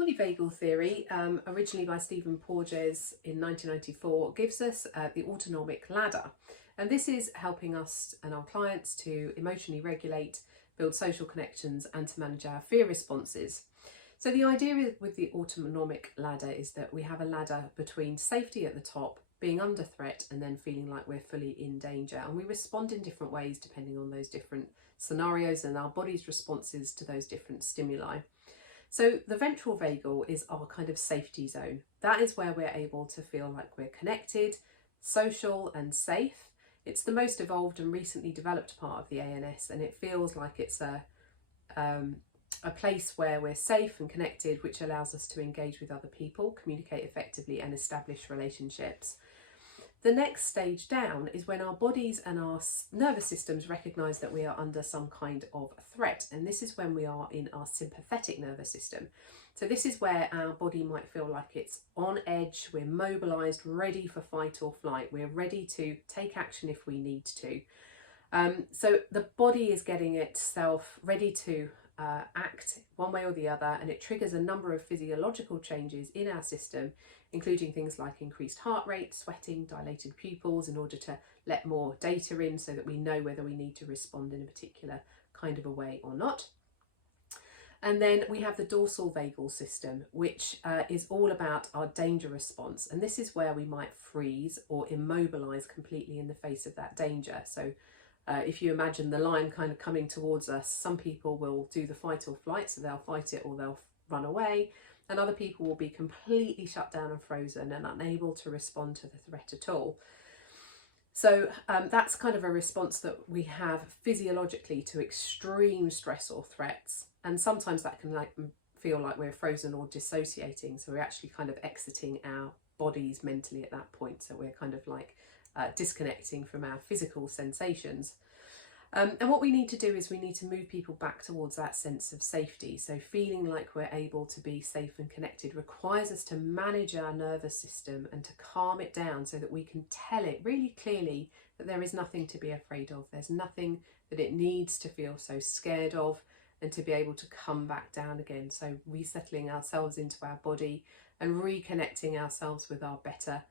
Polyvagal theory, originally by Stephen Porges in 1994, gives us the autonomic ladder. And this is helping us and our clients to emotionally regulate, build social connections, and to manage our fear responses. So the idea with the autonomic ladder is that we have a ladder between safety at the top, being under threat, and then feeling like we're fully in danger. And we respond in different ways depending on those different scenarios and our body's responses to those different stimuli. So the ventral vagal is our kind of safety zone. That is where we're able to feel like we're connected, social and safe. It's the most evolved and recently developed part of the ANS, and it feels like it's a place where we're safe and connected, which allows us to engage with other people, communicate effectively and establish relationships. The next stage down is when our bodies and our nervous systems recognise that we are under some kind of threat, and this is when we are in our sympathetic nervous system. So this is where our body might feel like it's on edge, we're mobilised, ready for fight or flight, we're ready to take action if we need to. So the body is getting itself ready to act one way or the other, and it triggers a number of physiological changes in our system, including things like increased heart rate, sweating, dilated pupils, in order to let more data in so that we know whether we need to respond in a particular kind of a way or not. And then we have the dorsal vagal system, which is all about our danger response. And this is where we might freeze or immobilize completely in the face of that danger. So if you imagine the lion kind of coming towards us, some people will do the fight or flight, so they'll fight it or they'll run away, and other people will be completely shut down and frozen and unable to respond to the threat at all. So that's kind of a response that we have physiologically to extreme stress or threats, and sometimes that can feel like we're frozen or dissociating, so we're actually kind of exiting our bodies mentally at that point, so we're kind of like disconnecting from our physical sensations. And what we need to do is we need to move people back towards that sense of safety. So feeling like we're able to be safe and connected requires us to manage our nervous system and to calm it down so that we can tell it really clearly that there is nothing to be afraid of. There's nothing that it needs to feel so scared of, and to be able to come back down again. So resettling ourselves into our body and reconnecting ourselves with our better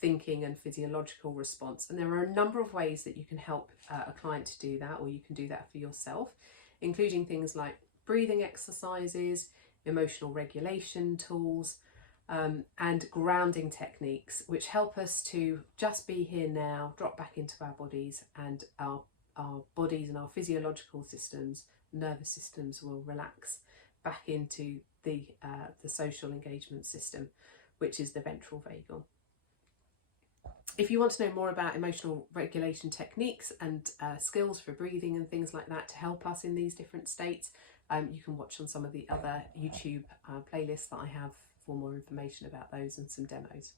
thinking and physiological response. And there are a number of ways that you can help a client to do that, or you can do that for yourself, including things like breathing exercises, emotional regulation tools, and grounding techniques, which help us to just be here now, drop back into our bodies, and our bodies and our physiological systems, nervous systems, will relax back into the social engagement system, which is the ventral vagal. If you want to know more about emotional regulation techniques and skills for breathing and things like that to help us in these different states, you can watch on some of the other YouTube playlists that I have for more information about those and some demos.